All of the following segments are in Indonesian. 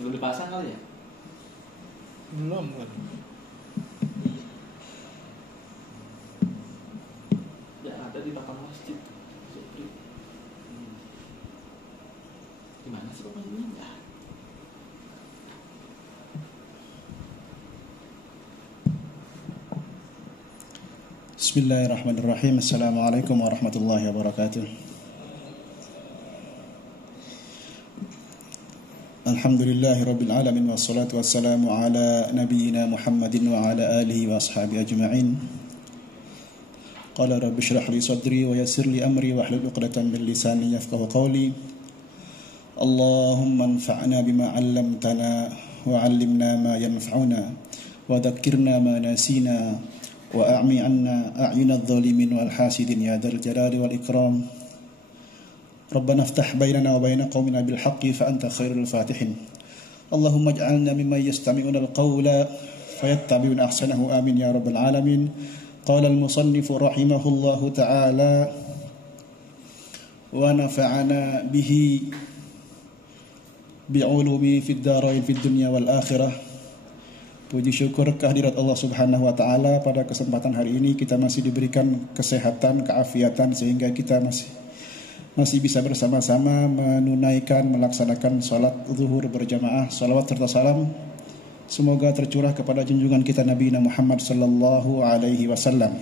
Belum dipasang kali ya? Belum kan? Ya ada di depan masjid. Gimana sih kok ini enggak? Bismillahirrahmanirrahim. Assalamualaikum warahmatullahi wabarakatuh. Alhamdulillahi rabbil alamin wassalatu wassalamu ala nabiyyina Muhammadin wa ala alihi wa ashabihi ajma'in. Qala rabbi shrah li sadri wa yassir li amri wa hlul 'uqdatam min lisani yafqahu qawli. Allahumma anfa'na bima 'allamtana wa 'allimna ma yanfa'una wa dhakkirna ma nasina wa a'mi 'anna a'yunadh dhalimin wal hasidin ya dzal jalali wal ikram. Rabbana iftah bainana wa baina qaumina bil haqqi fa anta khairul fatihin. Allahumma ij'alna mimman yastami'una al qawla fayattabi'una ahsanahu amin ya rabbal alamin. Qala al musannif rahimahullahu ta'ala wa nafa'ana bihi bi'ulumi fid dharain fid dunya wal akhirah. Puji syukur kehadirat Allah Subhanahu wa taala, pada kesempatan hari ini kita masih diberikan kesehatan, keafiatan sehingga kita masih bisa bersama-sama menunaikan, melaksanakan salat zuhur berjamaah. Salawat serta salam semoga tercurah kepada junjungan kita Nabi Muhammad sallallahu alaihi wasallam.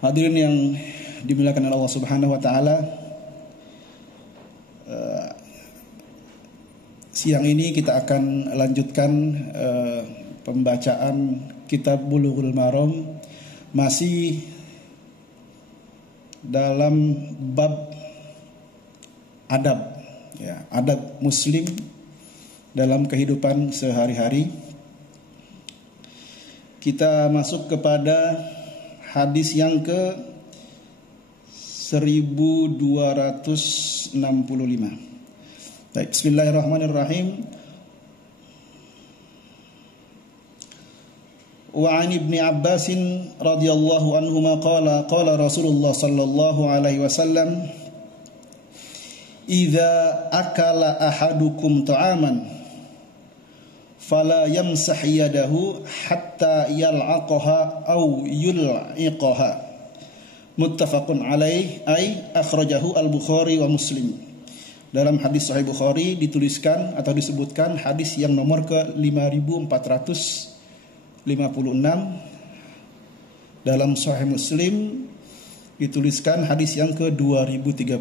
Hadirin yang dimuliakan Allah Subhanahu wa taala, siang ini kita akan lanjutkan pembacaan kitab Bulughul Maram, masih dalam bab adab, ya, adab muslim dalam kehidupan sehari-hari. Kita masuk kepada hadis yang ke 1265. Baik, bismillahirrahmanirrahim. Wa 'an Ibnu Abbas radhiyallahu anhuma qala qala Rasulullah sallallahu alaihi wasallam, "Idza akala ahadukum ta'aman fala yamsah yadahu hatta yal'aqaha aw yul'iqaha." Muttafaqun alaih, ay akhrajahu al-Bukhari wa Muslim. Dalam hadis Sahih Bukhari dituliskan atau disebutkan hadis yang nomor ke 5456. Dalam Sahih Muslim dituliskan hadis yang ke 2031.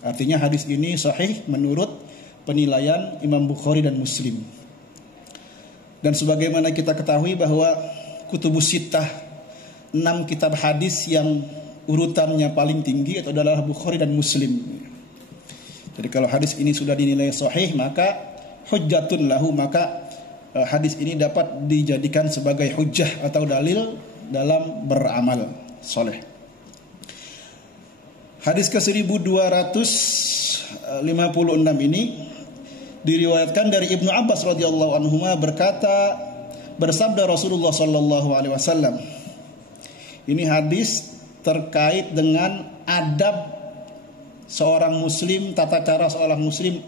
Artinya hadis ini sahih menurut penilaian Imam Bukhari dan Muslim. Dan sebagaimana kita ketahui bahwa kutubus sittah, 6 kitab hadis yang urutannya paling tinggi itu adalah Bukhari dan Muslim. Jadi kalau hadis ini sudah dinilai sahih, maka hujjatun lahu, maka hadis ini dapat dijadikan sebagai hujjah atau dalil dalam beramal soleh. Hadis ke 1256 ini diriwayatkan dari Ibnu Abbas radhiyallahu anhuma, berkata, bersabda Rasulullah sallallahu alaihi wasallam. Ini hadis terkait dengan adab seorang muslim, tata cara seorang muslim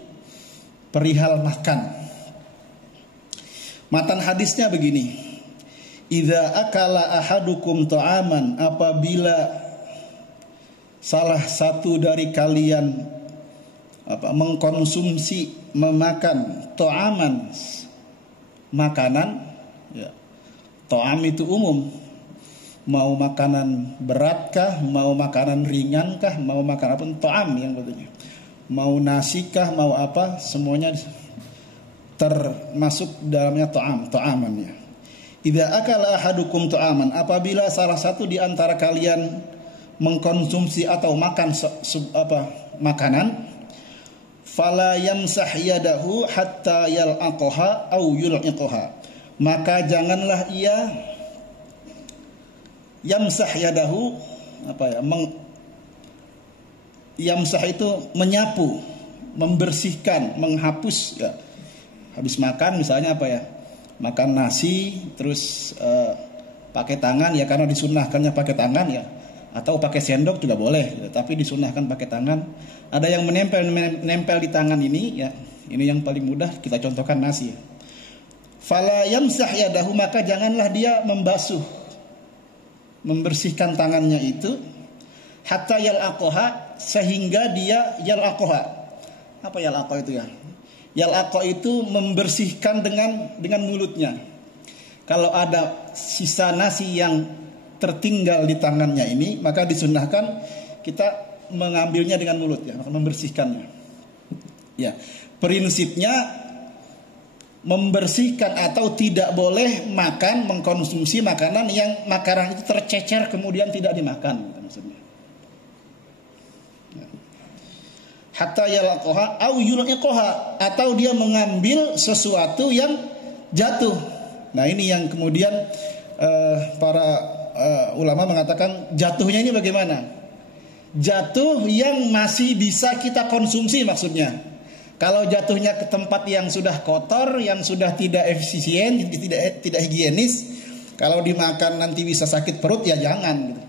perihal makan. Matan hadisnya begini: idza akala ahadukum ta'aman, apabila salah satu dari kalian mengkonsumsi, memakan ta'aman, makanan, ya. Ta'am itu umum, mau makanan beratkah, mau makanan ringankah, mau makan apa, ta'am yang betulnya, mau nasikah, mau apa, semuanya termasuk dalamnya ta'aman ya. Idza akala ahadukum ta'aman, apabila salah satu di antara kalian mengkonsumsi atau makan makanan, fala yamsah yadahu hatta yal'aqaha aw yul'iqaha, maka janganlah ia yamsah yadahu, yamsah itu menyapu, membersihkan, menghapus ya. Habis makan misalnya makan nasi terus pakai tangan ya, karena disunnahkannya pakai tangan ya, atau pakai sendok juga boleh ya, tapi disunnahkan pakai tangan. Ada yang menempel di tangan ini ya, Ini yang paling mudah kita contohkan nasi. Fala yamsah yadahu, maka janganlah dia membasuh, membersihkan tangannya itu, hatta yalaqaha, sehingga dia yalaqaha. Apa yalaqah itu ya? Yalaqah itu membersihkan dengan mulutnya. Kalau ada sisa nasi yang tertinggal di tangannya ini, maka disunnahkan kita mengambilnya dengan mulut ya, membersihkannya. Ya, prinsipnya membersihkan atau tidak boleh makan, mengkonsumsi makanan yang makanan itu tercecer kemudian tidak dimakan, maksudnya. Hatta yalaqaha au yulqiqaha, atau dia mengambil sesuatu yang jatuh. Nah, ini yang kemudian para ulama mengatakan jatuhnya ini bagaimana? Jatuh yang masih bisa kita konsumsi maksudnya. Kalau jatuhnya ke tempat yang sudah kotor, yang sudah tidak efisien, tidak higienis, kalau dimakan nanti bisa sakit perut, ya jangan gitu.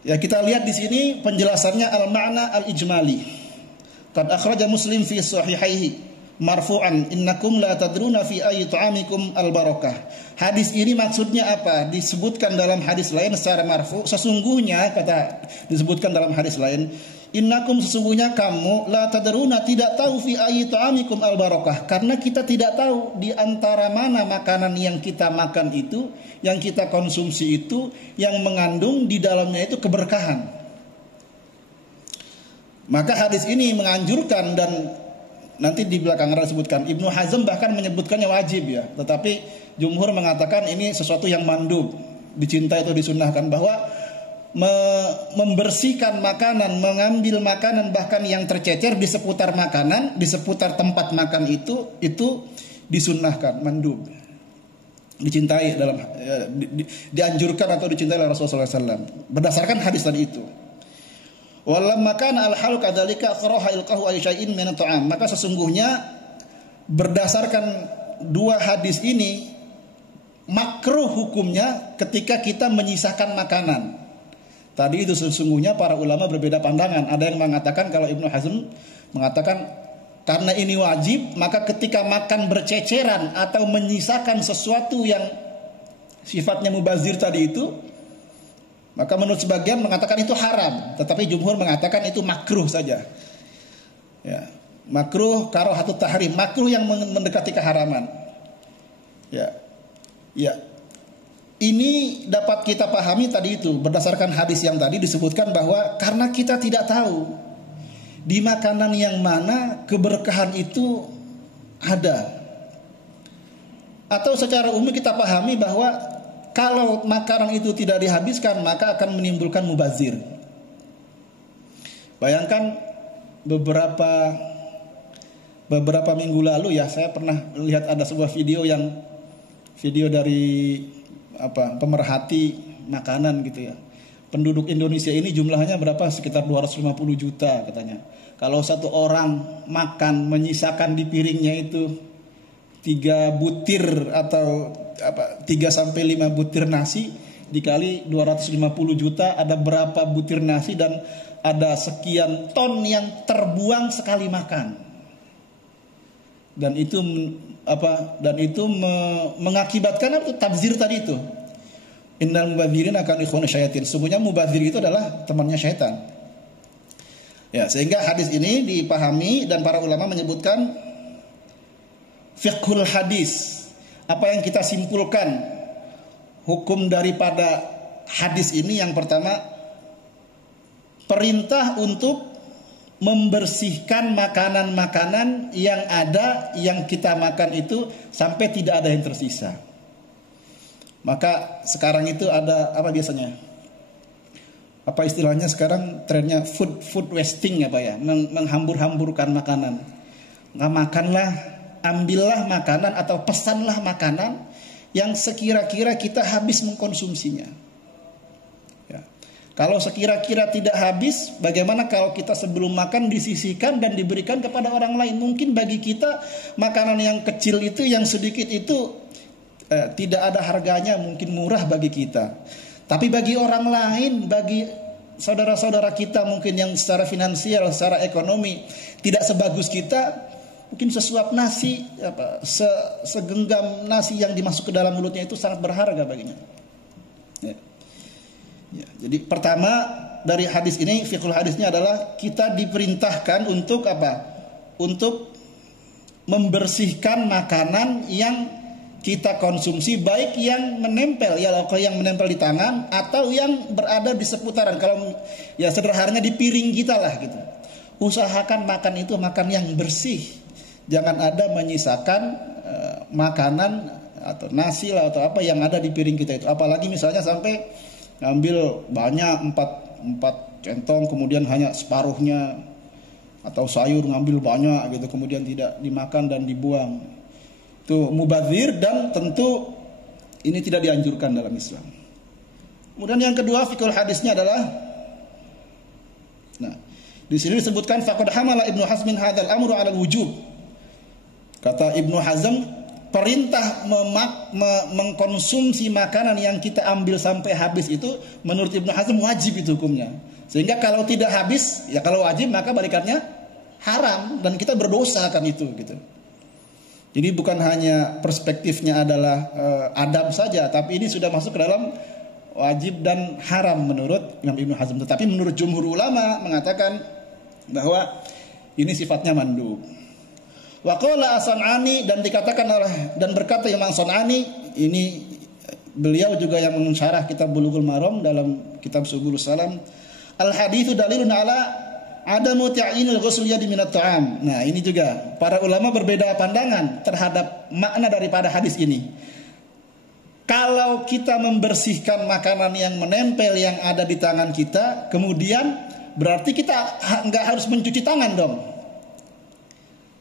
Ya, kita lihat di sini penjelasannya al-ma'na al-ijmali. Qad akhraja Muslim fi sahihaihi marfu'an, innakum la tadruna fi ayyi ta'amikum al-barakah. Hadis ini maksudnya apa? Disebutkan dalam hadis lain secara marfu', sesungguhnya disebutkan dalam hadis lain, innakum, sesungguhnya kamu, la tadruna, tidak tahu, fi ayyi ta'amikum al-barakah, karena kita tidak tahu di antara mana makanan yang kita makan itu, yang kita konsumsi itu, yang mengandung di dalamnya itu keberkahan. Maka hadis ini menganjurkan, dan nanti di belakang disebutkan Ibnu Hazm bahkan menyebutkannya wajib ya, tetapi jumhur mengatakan ini sesuatu yang mandub, dicintai atau disunnahkan, bahwa membersihkan makanan, mengambil makanan bahkan yang tercecer di seputar makanan, di seputar tempat makan itu disunnahkan, mandub, dicintai dalam dianjurkan atau dicintai oleh Rasulullah SAW berdasarkan hadis tadi itu. Walamma kana al-halu kadzalika akraha ilqahu ay syai'in min at-ta'am, maka sesungguhnya berdasarkan dua hadis ini makruh hukumnya ketika kita menyisakan makanan. Tadi itu sesungguhnya para ulama berbeda pandangan. Ada yang mengatakan, kalau Ibnu Hazm mengatakan karena ini wajib, maka ketika makan berceceran atau menyisakan sesuatu yang sifatnya mubazir tadi itu, maka menurut sebagian mengatakan itu haram, tetapi jumhur mengatakan itu makruh saja. Ya, makruh karahatut tahrim, makruh yang mendekati keharaman. Ya. Ini dapat kita pahami tadi itu berdasarkan hadis yang tadi disebutkan bahwa karena kita tidak tahu di makanan yang mana keberkahan itu ada. Atau secara umum kita pahami bahwa kalau makanan itu tidak dihabiskan maka akan menimbulkan mubazir. Bayangkan beberapa minggu lalu ya, saya pernah lihat ada sebuah video dari pemerhati makanan gitu ya. Penduduk Indonesia ini jumlahnya berapa? Sekitar 250 juta katanya. Kalau satu orang makan menyisakan di piringnya itu 3 butir atau 3 sampai 5 butir nasi dikali 250 juta, ada berapa butir nasi dan ada sekian ton yang terbuang sekali makan. Dan itu mengakibatkan tabzir tadi itu. Innal mubadzirin akan ikhwan syayatin. Sungguhnya mubadzir itu adalah temannya syaitan. Ya, sehingga hadis ini dipahami dan para ulama menyebutkan fiqhul hadis. Apa yang kita simpulkan hukum daripada hadis ini? Yang pertama, perintah untuk membersihkan makanan-makanan yang ada, yang kita makan itu sampai tidak ada yang tersisa. Maka sekarang itu ada apa biasanya? Apa istilahnya sekarang trennya food wasting ya Pak ya, menghambur-hamburkan makanan. Nggak makanlah, ambillah makanan atau pesanlah makanan yang sekira-kira kita habis mengkonsumsinya. Ya. Kalau sekira-kira tidak habis, bagaimana kalau kita sebelum makan disisihkan dan diberikan kepada orang lain? Mungkin bagi kita makanan yang kecil itu, yang sedikit itu tidak ada harganya, mungkin murah bagi kita. Tapi bagi orang lain, bagi saudara-saudara kita mungkin yang secara finansial, secara ekonomi tidak sebagus kita, mungkin sesuap nasi, segenggam nasi yang dimasuk ke dalam mulutnya itu sangat berharga baginya. Ya. Ya, jadi pertama dari hadis ini, fiqhul hadisnya adalah kita diperintahkan untuk apa? Untuk membersihkan makanan yang kita konsumsi, baik yang menempel, ya yang menempel di tangan atau yang berada di seputaran. Kalau ya sederhananya di piring kita lah gitu. Usahakan makan itu makan yang bersih. Jangan ada menyisakan makanan atau nasi lah atau apa yang ada di piring kita itu. Apalagi misalnya sampai ngambil banyak 4 centong kemudian hanya separuhnya, atau sayur ngambil banyak gitu kemudian tidak dimakan dan dibuang. Itu mubadzir dan tentu ini tidak dianjurkan dalam Islam. Kemudian yang kedua fikul hadisnya adalah, nah di sini disebutkan faqad hamala Ibnu Hazmin hadzal amru 'ala wujub. Kata Ibnu Hazm, perintah mengkonsumsi makanan yang kita ambil sampai habis itu menurut Ibnu Hazm wajib itu hukumnya. Sehingga kalau tidak habis, ya kalau wajib maka balikannya haram dan kita berdosa akan itu gitu. Jadi bukan hanya perspektifnya adalah adab saja, tapi ini sudah masuk ke dalam wajib dan haram menurut Imam Ibnu Hazm. Tetapi menurut jumhur ulama mengatakan bahwa ini sifatnya mandub. Wa qala As-San'ani, dan dikatakan oleh dan berkata Imam As-San'ani, ini beliau juga yang mensyarah kitab Bulughul Maram dalam kitab Subulus Salam, al haditsu dalilun ala adamu ta'yinul ghusl yadi minat ta'am. Nah, ini juga para ulama berbeda pandangan terhadap makna daripada hadis ini. Kalau kita membersihkan makanan yang menempel yang ada di tangan kita, kemudian berarti kita enggak harus mencuci tangan dong.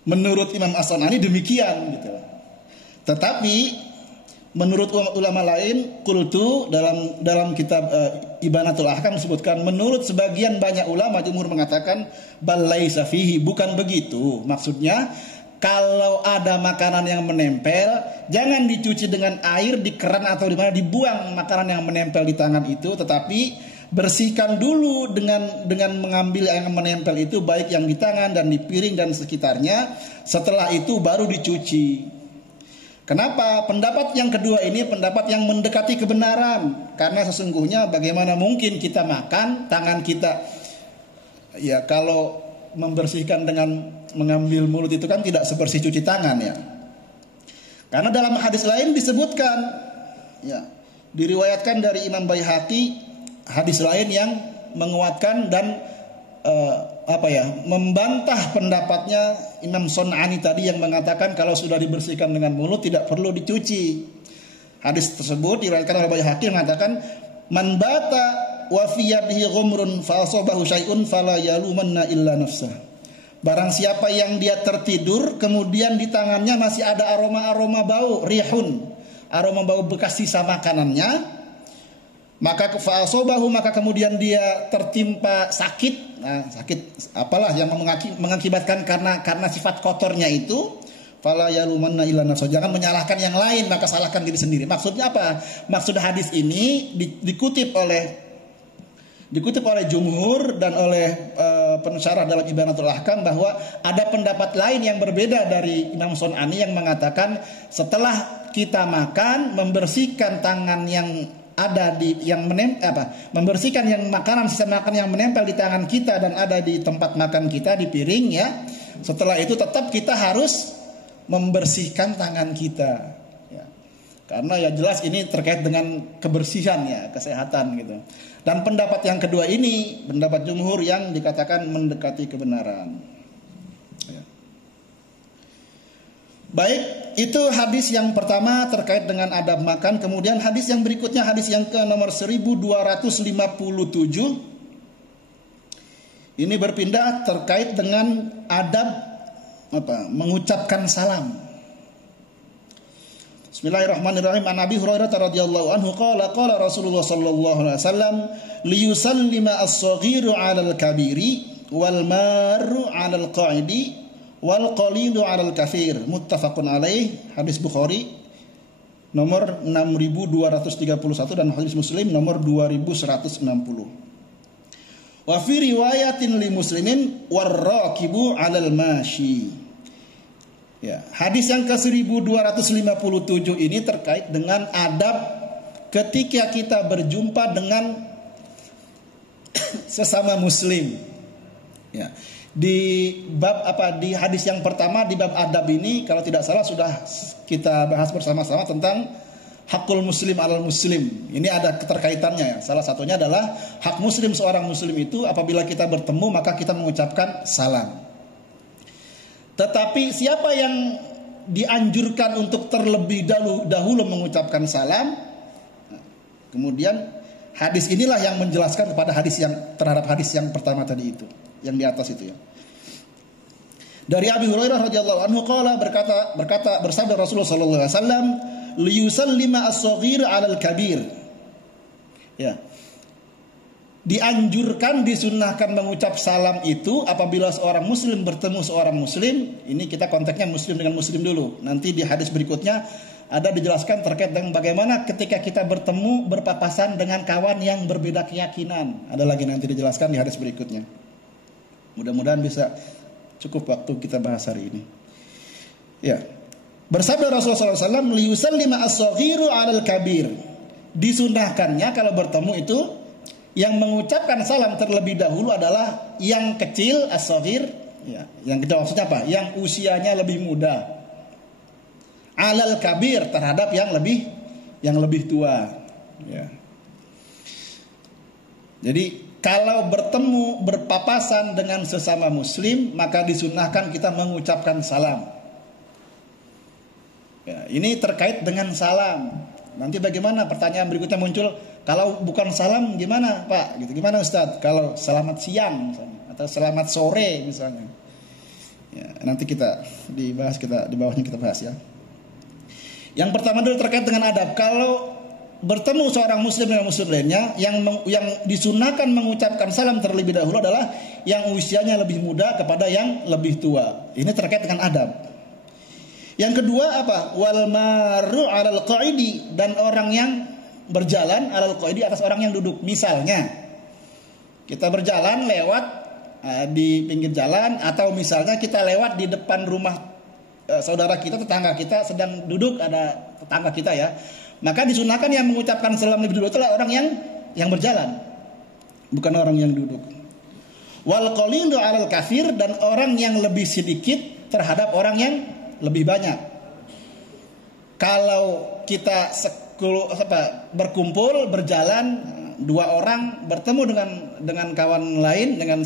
Menurut Imam As-San'ani demikian gitu. Tetapi menurut ulama lain, qultu dalam kitab Ibanatul Ahkam disebutkan, menurut sebagian banyak ulama jumhur mengatakan bal laisa fihi, bukan begitu. Maksudnya kalau ada makanan yang menempel, jangan dicuci dengan air di keran atau di mana, dibuang makanan yang menempel di tangan itu, tetapi bersihkan dulu dengan mengambil yang menempel itu, baik yang di tangan dan di piring dan sekitarnya. Setelah itu baru dicuci. Kenapa? Pendapat yang kedua ini pendapat yang mendekati kebenaran. Karena sesungguhnya bagaimana mungkin kita makan, tangan kita, ya kalau membersihkan dengan mengambil mulut itu kan tidak sebersih cuci tangan ya. Karena dalam hadis lain disebutkan, ya diriwayatkan dari Imam Baihaqi, hadis lain yang menguatkan dan membantah pendapatnya Imam Son'ani tadi yang mengatakan kalau sudah dibersihkan dengan mulut tidak perlu dicuci. Hadis tersebut diriwayatkan oleh Baihaqi mengatakan, man bata wa fi yadihi ghumrun fa asabahu syai'un fala yalumanna illa nafsah. Barang siapa yang dia tertidur kemudian di tangannya masih ada aroma-aroma bau, rihun, aroma bau bekas sisa makanannya, maka fa'asobahu, maka kemudian dia tertimpa sakit. Nah, sakit apalah yang mengakibatkan karena sifat kotornya itu, fala yalumanna illa nafsa, jangan menyalahkan yang lain, maka salahkan diri sendiri. Maksudnya apa? Maksud hadis ini dikutip oleh jumhur dan oleh pensyarah dalam Ibanatul Ahkam bahwa ada pendapat lain yang berbeda dari Imam Son'ani yang mengatakan setelah kita makan, membersihkan tangan yang ada di yang membersihkan yang makanan, sisa makan yang menempel di tangan kita dan ada di tempat makan kita, di piring ya. Setelah itu tetap kita harus membersihkan tangan kita ya. Karena ya jelas ini terkait dengan kebersihan ya, kesehatan gitu. Dan pendapat yang kedua ini pendapat jumhur yang dikatakan mendekati kebenaran ya. Baik, itu hadis yang pertama terkait dengan adab makan. Kemudian hadis yang berikutnya, hadis yang ke nomor 1257. Ini berpindah terkait dengan adab mengucapkan salam. Bismillahirrahmanirrahim. An Abi Hurairah radhiyallahu anhu qala Rasulullah sallallahu alaihi wasallam liyusallima as-saghiru 'alal kabiri wal maru 'alal qa'idi wal qalilu 'alal kafir, muttafaqun alaih. Hadis Bukhari nomor 6231 dan hadis Muslim nomor 2160. Wa fi riwayatin li Muslimin warraqibu 'alal masyi. Ya, hadis yang ke-1257 ini terkait dengan adab ketika kita berjumpa dengan sesama muslim. Ya. Di bab di hadis yang pertama di bab adab ini kalau tidak salah sudah kita bahas bersama-sama tentang hakul muslim alal muslim. Ini ada keterkaitannya ya. Salah satunya adalah hak muslim seorang muslim itu apabila kita bertemu maka kita mengucapkan salam. Tetapi siapa yang dianjurkan untuk terlebih dahulu mengucapkan salam? Kemudian hadis inilah yang menjelaskan kepada terhadap hadis yang pertama tadi itu, yang di atas itu ya. Dari Abi Hurairah radhiyallahu anhu qala berkata bersabda Rasulullah sallallahu alaihi wasallam, liyusallima as-saghir 'alal kabir. Ya. Dianjurkan, disunnahkan mengucap salam itu apabila seorang muslim bertemu seorang muslim. Ini kita konteksnya muslim dengan muslim dulu. Nanti di hadis berikutnya ada dijelaskan terkait dengan bagaimana ketika kita bertemu berpapasan dengan kawan yang berbeda keyakinan. Ada lagi nanti dijelaskan di hadis berikutnya. Mudah-mudahan bisa cukup waktu kita bahas hari ini. Ya. Bersabda Rasulullah SAW, liyusallima as-saghiru 'alal kabir. Disunnahkannya kalau bertemu itu yang mengucapkan salam terlebih dahulu adalah yang kecil as-saghir, ya. Yang kita maksudnya apa? Yang usianya lebih muda. 'Alal kabir terhadap yang lebih tua, ya. Jadi kalau bertemu berpapasan dengan sesama muslim maka disunnahkan kita mengucapkan salam. Ya, ini terkait dengan salam. Nanti bagaimana pertanyaan berikutnya muncul, kalau bukan salam gimana Pak? Gitu. Gimana Ustadz? Kalau selamat siang misalnya, atau selamat sore misalnya. Ya, nanti kita dibahas, di bawahnya kita bahas ya. Yang pertama dulu terkait dengan adab. Kalau bertemu seorang muslim dengan muslim lainnya, yang disunahkan mengucapkan salam terlebih dahulu adalah yang usianya lebih muda kepada yang lebih tua. Ini terkait dengan adab. Yang kedua apa? Wal maru 'alal qa'idi, dan orang yang berjalan 'alal qa'idi atas orang yang duduk. Misalnya kita berjalan lewat di pinggir jalan, atau misalnya kita lewat di depan rumah saudara kita, tetangga kita sedang duduk, ada tetangga kita ya. Maka disunahkan yang mengucapkan salam lebih dulu adalah orang yang berjalan, bukan orang yang duduk. Wal qalilu 'alal kafir, dan orang yang lebih sedikit terhadap orang yang lebih banyak. Kalau kita berkumpul berjalan, dua orang bertemu dengan kawan lain, dengan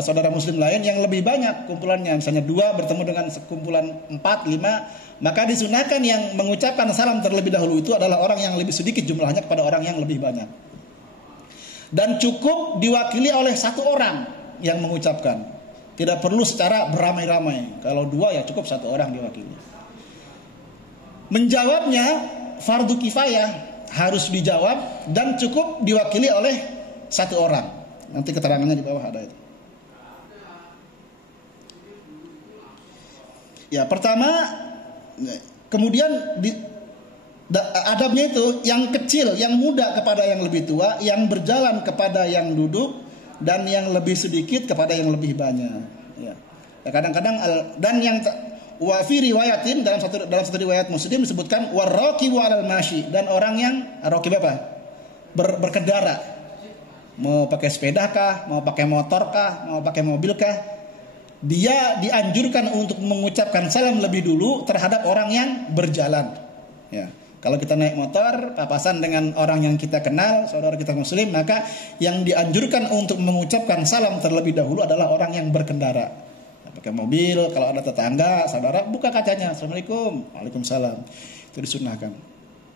saudara muslim lain yang lebih banyak kumpulannya, misalnya 2 bertemu dengan sekumpulan 4, 5, maka disunahkan yang mengucapkan salam terlebih dahulu itu adalah orang yang lebih sedikit jumlahnya kepada orang yang lebih banyak. Dan cukup diwakili oleh 1 orang yang mengucapkan. Tidak perlu secara beramai-ramai. Kalau 2 ya cukup 1 orang diwakili. Menjawabnya fardu kifayah, harus dijawab dan cukup diwakili oleh 1 orang. Nanti keterangannya di bawah ada itu. Ya, pertama, kemudian adabnya itu yang kecil, yang muda kepada yang lebih tua, yang berjalan kepada yang duduk, dan yang lebih sedikit kepada yang lebih banyak. Ya. Kadang-kadang dan yang wa fi riwayatin, dalam satu riwayat Muslim disebutkan warraqibu 'alal masyi, dan orang yang raqib apa? Berkendara. Mau pakai sepeda kah, mau pakai motor kah, mau pakai mobil kah? Dia dianjurkan untuk mengucapkan salam lebih dulu terhadap orang yang berjalan. Ya. Kalau kita naik motor, papasan dengan orang yang kita kenal, saudara kita muslim, maka yang dianjurkan untuk mengucapkan salam terlebih dahulu adalah orang yang berkendara. Pakai mobil, kalau ada tetangga, saudara buka kacanya, Assalamualaikum, Waalaikumsalam. Itu disunahkan.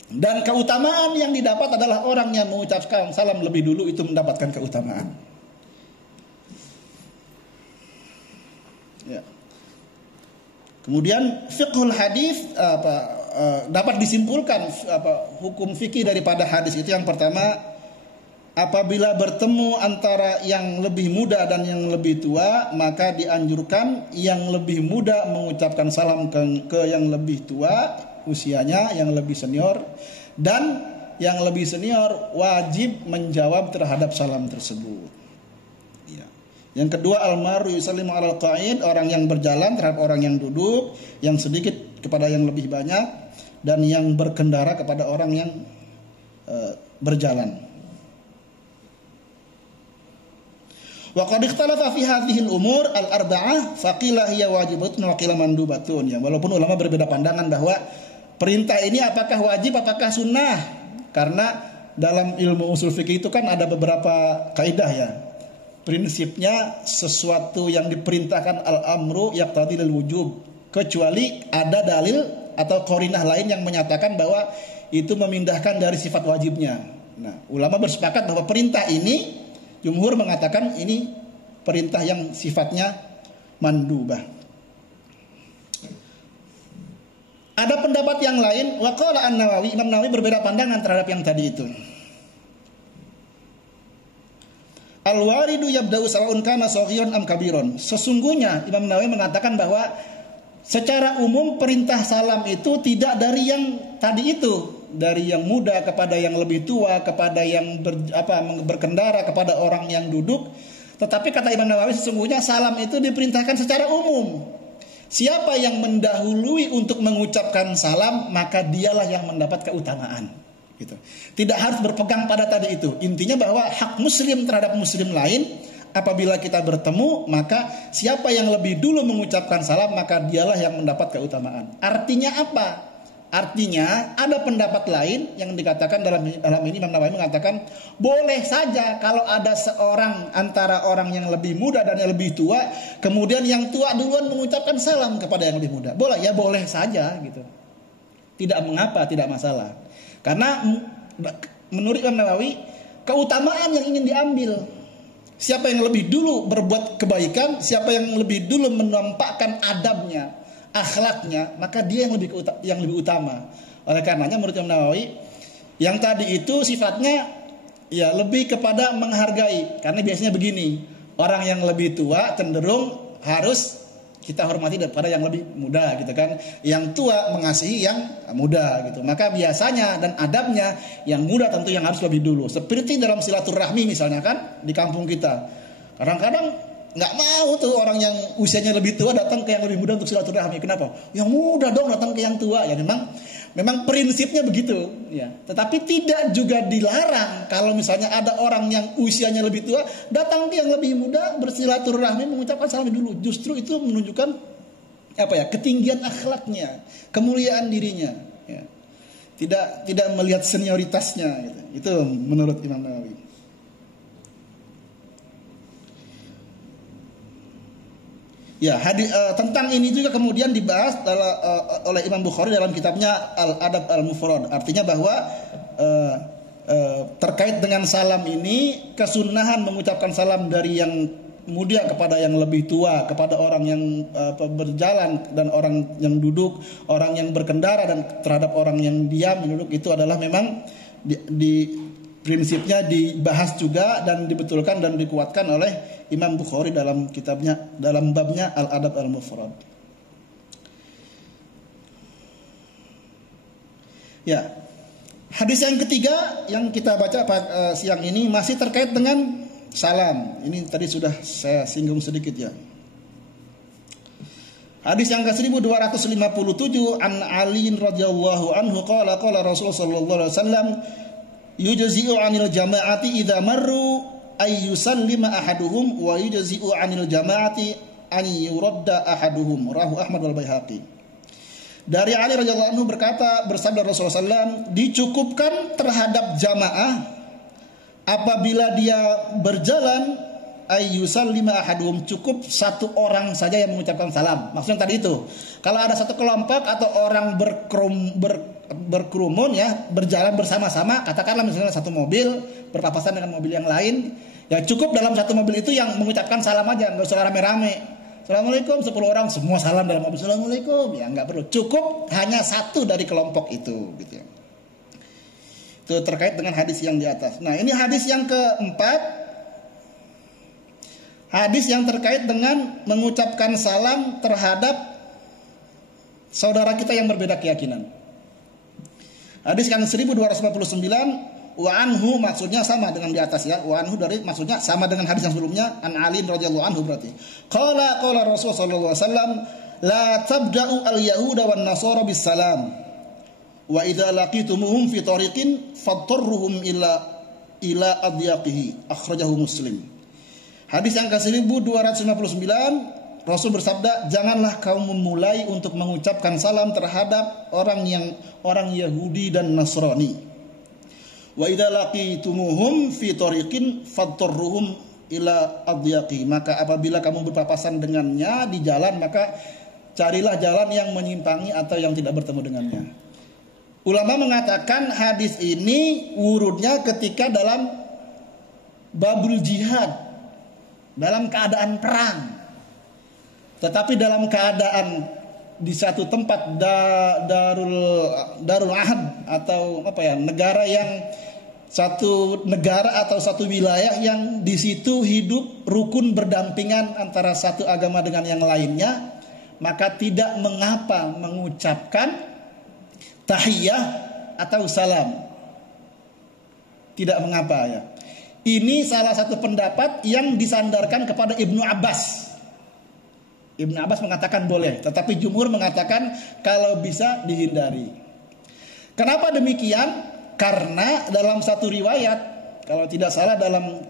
Dan keutamaan yang didapat adalah orang yang mengucapkan salam lebih dulu itu mendapatkan keutamaan. Ya. Kemudian fiqhul hadis dapat disimpulkan hukum fikih daripada hadis itu. Yang pertama, apabila bertemu antara yang lebih muda dan yang lebih tua, maka dianjurkan yang lebih muda mengucapkan salam ke yang lebih tua usianya, yang lebih senior, dan yang lebih senior wajib menjawab terhadap salam tersebut. Yang kedua, al-maru yusallimu alal qa'id, orang yang berjalan terhadap orang yang duduk, yang sedikit kepada yang lebih banyak, dan yang berkendara kepada orang yang berjalan. Wa qad ikhtalafa fi hadhihi al-umur al-arba'ah faqila hiya wajibatun wa qila mandubatun. Ya, walaupun ulama berbeda pandangan bahwa perintah ini apakah wajib apakah sunnah. Karena dalam ilmu usul fikih itu kan ada beberapa kaidah ya. Prinsipnya sesuatu yang diperintahkan al-amru yaqtadi lil wujub, kecuali ada dalil atau qarinah lain yang menyatakan bahwa itu memindahkan dari sifat wajibnya. Nah, ulama bersepakat bahwa perintah ini, jumhur mengatakan ini perintah yang sifatnya mandubah. Ada pendapat yang lain, waqala an-Nawawi, Imam Nawawi berbeda pandangan terhadap yang tadi itu. Al-waridu yabda'u sawa'un kana shaghiran am kabiron. Sesungguhnya Imam Nawawi mengatakan bahwa secara umum perintah salam itu tidak dari yang tadi itu, dari yang muda kepada yang lebih tua, kepada yang berkendara kepada orang yang duduk. Tetapi kata Imam Nawawi sesungguhnya salam itu diperintahkan secara umum. Siapa yang mendahului untuk mengucapkan salam, maka dialah yang mendapat keutamaan. Gitu. Tidak harus berpegang pada tadi itu. Intinya bahwa hak muslim terhadap muslim lain, apabila kita bertemu, maka siapa yang lebih dulu mengucapkan salam, maka dialah yang mendapat keutamaan. Artinya apa? Artinya ada pendapat lain yang dikatakan dalam ini Imam Nawawi mengatakan boleh saja kalau ada seorang antara orang yang lebih muda dan yang lebih tua, kemudian yang tua duluan mengucapkan salam kepada yang lebih muda. Boleh ya, boleh saja gitu. Tidak mengapa, tidak masalah. Karena menurut Imam Nawawi keutamaan yang ingin diambil, siapa yang lebih dulu berbuat kebaikan, siapa yang lebih dulu menampakkan adabnya, akhlaknya, maka dia yang lebih utama. Oleh karenanya menurut Imam Nawawi yang tadi itu sifatnya ya lebih kepada menghargai. Karena biasanya begini, orang yang lebih tua cenderung harus kita hormati daripada yang lebih muda gitu kan. Yang tua mengasihi yang muda gitu. Maka biasanya dan adabnya yang muda tentu yang harus lebih dulu. Seperti dalam silaturahmi misalnya kan di kampung kita. Kadang-kadang nggak mau tuh orang yang usianya lebih tua datang ke yang lebih muda untuk silaturahmi. Kenapa? Yang muda dong datang ke yang tua. Ya memang prinsipnya begitu ya. Tetapi tidak juga dilarang kalau misalnya ada orang yang usianya lebih tua datang ke yang lebih muda bersilaturahmi mengucapkan salam dulu. Justru itu menunjukkan ketinggian akhlaknya, kemuliaan dirinya ya. Tidak melihat senioritasnya gitu. Itu menurut Imam Nawawi. Ya, tentang ini juga kemudian dibahas oleh Imam Bukhari dalam kitabnya Al-Adab Al-Mufrad. Artinya bahwa terkait dengan salam ini, kesunahan mengucapkan salam dari yang muda kepada yang lebih tua, kepada orang yang berjalan dan orang yang duduk, orang yang berkendara dan terhadap orang yang diam duduk, itu adalah memang prinsipnya dibahas juga dan dibetulkan dan dikuatkan oleh Imam Bukhari dalam kitabnya, dalam babnya Al-Adab Al-Mufrad. Ya, hadis yang ketiga yang kita baca siang ini masih terkait dengan salam. Ini tadi sudah saya singgung sedikit ya. Hadis yang ke-1257 an Ali radhiyallahu anhu qala Rasulullah sallallahu alaihi wasallam yujzi'u 'anil jama'ati idza marru ay yusallima ahaduhum wa yujzi'u 'anil jama'ati an yuradda ahaduhum, rawahu Ahmad wal Baihaqi. Dari Ali radhiyallahu anhu berkata, bersabda Rasulullah SAW, dicukupkan terhadap jamaah apabila dia berjalan ay yusallima ahaduhum, cukup satu orang saja yang mengucapkan salam. Maksudnya tadi itu, kalau ada satu kelompok atau orang berkerumun ya, berjalan bersama-sama, katakanlah misalnya satu mobil berpapasan dengan mobil yang lain, ya cukup dalam satu mobil itu yang mengucapkan salam aja, nggak usah rame-rame. Assalamualaikum, 10 orang semua salam dalam mobil, Assalamualaikum, ya nggak perlu, cukup hanya satu dari kelompok itu gitu ya. Itu terkait dengan hadis yang di atas. Nah, ini hadis yang keempat, hadis yang terkait dengan mengucapkan salam terhadap saudara kita yang berbeda keyakinan. Hadis yang 1259 wa anhu maksudnya sama dengan di atas ya. Wa anhu dari maksudnya sama dengan hadis yang sebelumnya, an Ali radhiyallahu anhu berarti. Qala Rasul sallallahu alaihi wasallam, la tabda'u al-yahuda wan nasara bis salam. Wa idza laqitumuhum fi tariqin fatarruhum ila adyaqihi. Akhrajahu Muslim. Hadis yang ke-1259, Rasul bersabda, janganlah kaum memulai untuk mengucapkan salam terhadap orang Yahudi dan Nasrani. Wa idza laqitumuhum fi tariqin fatarruhum ila adyaqi. Maka apabila kamu berpapasan dengannya di jalan, maka carilah jalan yang menyimpangi atau yang tidak bertemu dengannya. Ulama mengatakan hadis ini wurudnya ketika dalam babul jihad, dalam keadaan perang. Tetapi dalam keadaan di satu tempat darul ahad atau negara yang satu negara atau satu wilayah yang di situ hidup rukun berdampingan antara satu agama dengan yang lainnya, maka tidak mengapa mengucapkan tahiyah atau salam. Tidak mengapa ya. Ini salah satu pendapat yang disandarkan kepada Ibnu Abbas. Ibnu Abbas mengatakan boleh, tetapi jumhur mengatakan kalau bisa dihindari. Kenapa demikian? Karena dalam satu riwayat, kalau tidak salah dalam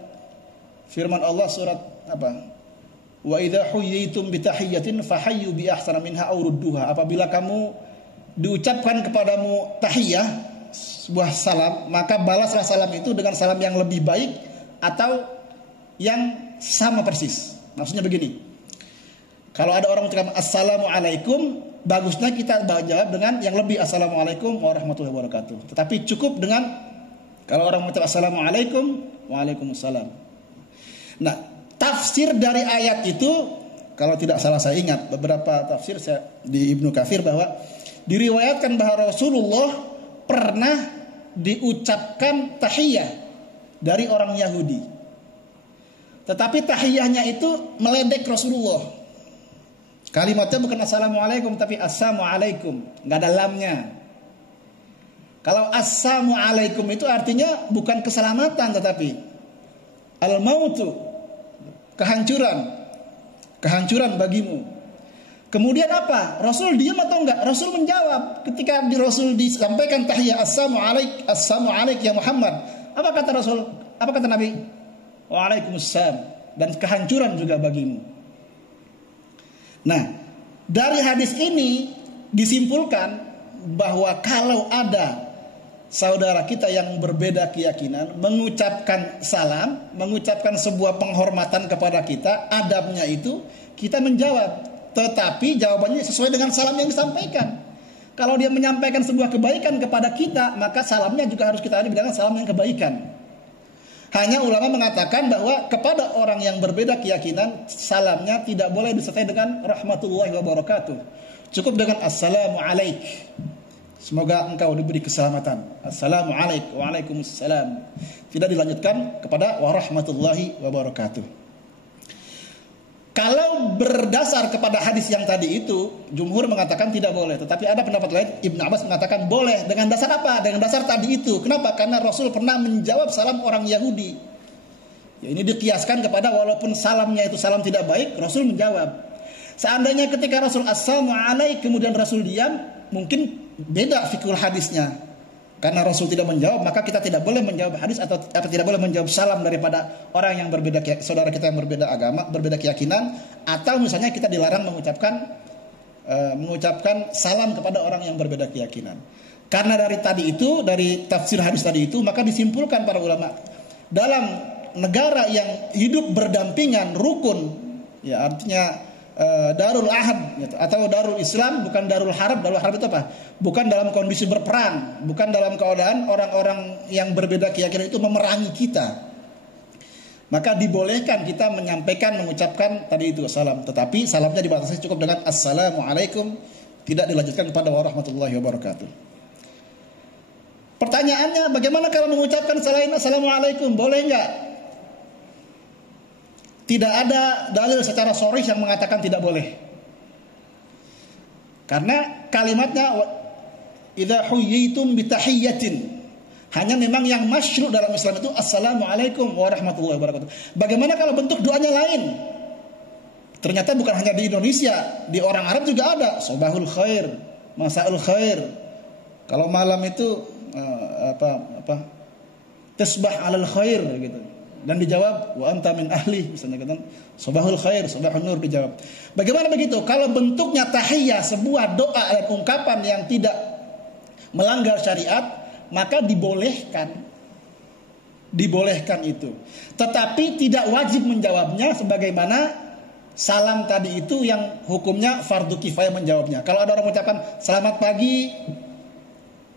firman Allah surat Wa idza huyyitum bi tahiyyatin fahayyu bi ahsana minha aw rudduha. Apabila kamu diucapkan kepadamu tahiyah, sebuah salam, maka balaslah salam itu dengan salam yang lebih baik atau yang sama persis. Maksudnya begini. Kalau ada orang mengucapkan assalamualaikum, bagusnya kita jawab dengan yang lebih assalamualaikum warahmatullahi wabarakatuh. Tetapi cukup dengan kalau orang mengucapkan assalamualaikum, waalaikumsalam. Nah, tafsir dari ayat itu kalau tidak salah saya ingat beberapa tafsir di Ibnu Katsir bahwa diriwayatkan bahwa Rasulullah pernah diucapkan tahiyah dari orang Yahudi. Tetapi tahiyahnya itu meledek Rasulullah. Kalimatnya bukan assalamualaikum tapi assalamualaikum, nggak ada lamnya. Kalau assalamualaikum itu artinya bukan keselamatan tetapi al-mautu, kehancuran bagimu. Kemudian apa? Rasul diam atau enggak? Rasul menjawab ketika Rasul disampaikan tahiyah assalamualaikum ya Muhammad. Apa kata Rasul? Apa kata Nabi? Waalaikumsalam, dan kehancuran juga bagimu. Nah, dari hadis ini disimpulkan bahwa kalau ada saudara kita yang berbeda keyakinan mengucapkan salam, mengucapkan sebuah penghormatan kepada kita, adabnya itu kita menjawab, tetapi jawabannya sesuai dengan salam yang disampaikan. Kalau dia menyampaikan sebuah kebaikan kepada kita, maka salamnya juga harus kita dengan salam yang kebaikan. Hanya ulama mengatakan bahwa kepada orang yang berbeda keyakinan, salamnya tidak boleh disertai dengan rahmatullahi wabarakatuh. Cukup dengan assalamu alaik. Semoga engkau diberi keselamatan. Assalamu alaik, waalaikumsalam. Tidak dilanjutkan kepada warahmatullahi wabarakatuh. Kalau berdasar kepada hadis yang tadi itu, jumhur mengatakan tidak boleh. Tetapi ada pendapat lain, Ibnu Abbas mengatakan boleh. Dengan dasar apa? Dengan dasar tadi itu. Kenapa? Karena Rasul pernah menjawab salam orang Yahudi. Ya, ini dikiaskan kepada walaupun salamnya itu salam tidak baik, Rasul menjawab. Seandainya ketika Rasul assalamualaikum kemudian Rasul diam, mungkin beda fikul hadisnya. Karena Rasul tidak menjawab, maka kita tidak boleh menjawab hadis atau tidak boleh menjawab salam daripada orang yang berbeda, saudara kita yang berbeda agama, berbeda keyakinan, atau misalnya kita dilarang mengucapkan salam kepada orang yang berbeda keyakinan. Karena dari tadi itu, dari tafsir hadis tadi itu, maka disimpulkan para ulama dalam negara yang hidup berdampingan rukun, ya artinya darul ahad gitu, atau darul Islam, bukan darul harb. Darul harb itu apa? Bukan dalam kondisi berperang, bukan dalam keadaan orang-orang yang berbeda keyakinan itu memerangi kita. Maka dibolehkan kita mengucapkan tadi itu salam, tetapi salamnya dibatasi cukup dengan assalamualaikum, tidak dilanjutkan kepada warahmatullahi wabarakatuh. Pertanyaannya, bagaimana kalau mengucapkan selain assalamualaikum, boleh enggak? Tidak ada dalil secara sharih yang mengatakan tidak boleh. Karena kalimatnya idza huyyitum bi tahiyyatin. Hanya memang yang masyru' dalam Islam itu Assalamualaikum warahmatullahi wabarakatuh. Bagaimana kalau bentuk doanya lain? Ternyata bukan hanya di Indonesia, di orang Arab juga ada. Sobahul khair, masaul khair. Kalau malam itu tasbah alal khair gitu. Dan dijawab wa anta min ahli, misalnya kata sobahul khair, sobahun nur, dijawab. Bagaimana begitu? Kalau bentuknya tahiyah, sebuah doa dan ungkapan yang tidak melanggar syariat, maka dibolehkan itu. Tetapi tidak wajib menjawabnya, sebagaimana salam tadi itu yang hukumnya fardu kifayah menjawabnya. Kalau ada orang mengucapkan selamat pagi,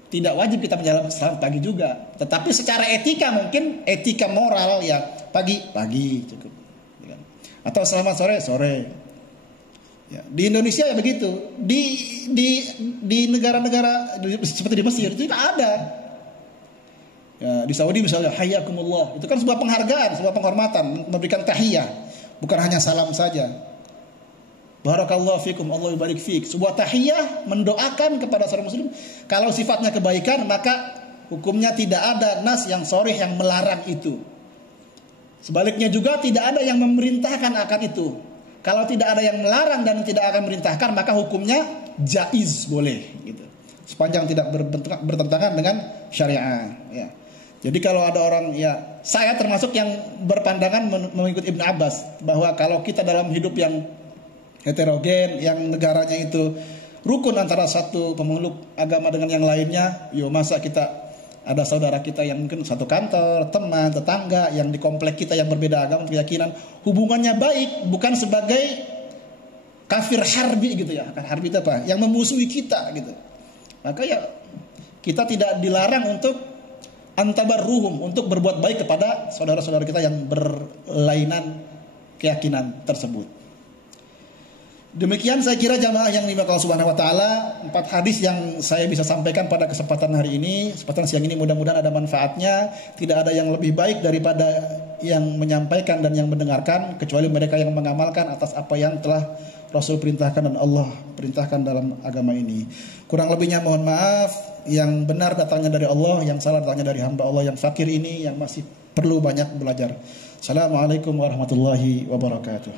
tidak wajib kita menjawab selamat pagi juga. Tetapi secara etika, mungkin etika moral ya, pagi cukup. Atau selamat sore. Ya, di Indonesia ya begitu. Di negara-negara seperti di Mesir itu juga ada. Ya, di Saudi misalnya hayyakumullah. Itu kan sebuah penghargaan, sebuah penghormatan, memberikan tahiyah, bukan hanya salam saja. Barakallahu fikum, Allah yubarik fik. Sebuah tahiyah mendoakan kepada seorang muslim. Kalau sifatnya kebaikan, maka hukumnya tidak ada nas yang sharih yang melarang itu. Sebaliknya juga tidak ada yang memerintahkan akan itu. Kalau tidak ada yang melarang dan tidak akan memerintahkan, maka hukumnya jaiz, boleh gitu. Sepanjang tidak bertentangan dengan syariah ya. Jadi kalau ada orang, ya saya termasuk yang berpandangan mengikut Ibn Abbas, bahwa kalau kita dalam hidup yang heterogen, yang negaranya itu rukun antara satu pemeluk agama dengan yang lainnya, masa kita ada saudara kita yang mungkin satu kantor, teman, tetangga, yang di komplek kita yang berbeda agama, keyakinan, hubungannya baik, bukan sebagai kafir harbi gitu ya. Harbi itu apa? Yang memusuhi kita gitu. Maka ya kita tidak dilarang untuk antabarruhum, untuk berbuat baik kepada saudara-saudara kita yang berlainan keyakinan tersebut. Demikian saya kira jamaah yang dimuliakan Allah Subhanahu wa taala, 4 hadis yang saya bisa sampaikan pada kesempatan hari ini, kesempatan siang ini, mudah-mudahan ada manfaatnya. Tidak ada yang lebih baik daripada yang menyampaikan dan yang mendengarkan, kecuali mereka yang mengamalkan atas apa yang telah Rasul perintahkan dan Allah perintahkan dalam agama ini. Kurang lebihnya mohon maaf. Yang benar datangnya dari Allah, yang salah datangnya dari hamba Allah yang fakir ini, yang masih perlu banyak belajar. Assalamualaikum warahmatullahi wabarakatuh.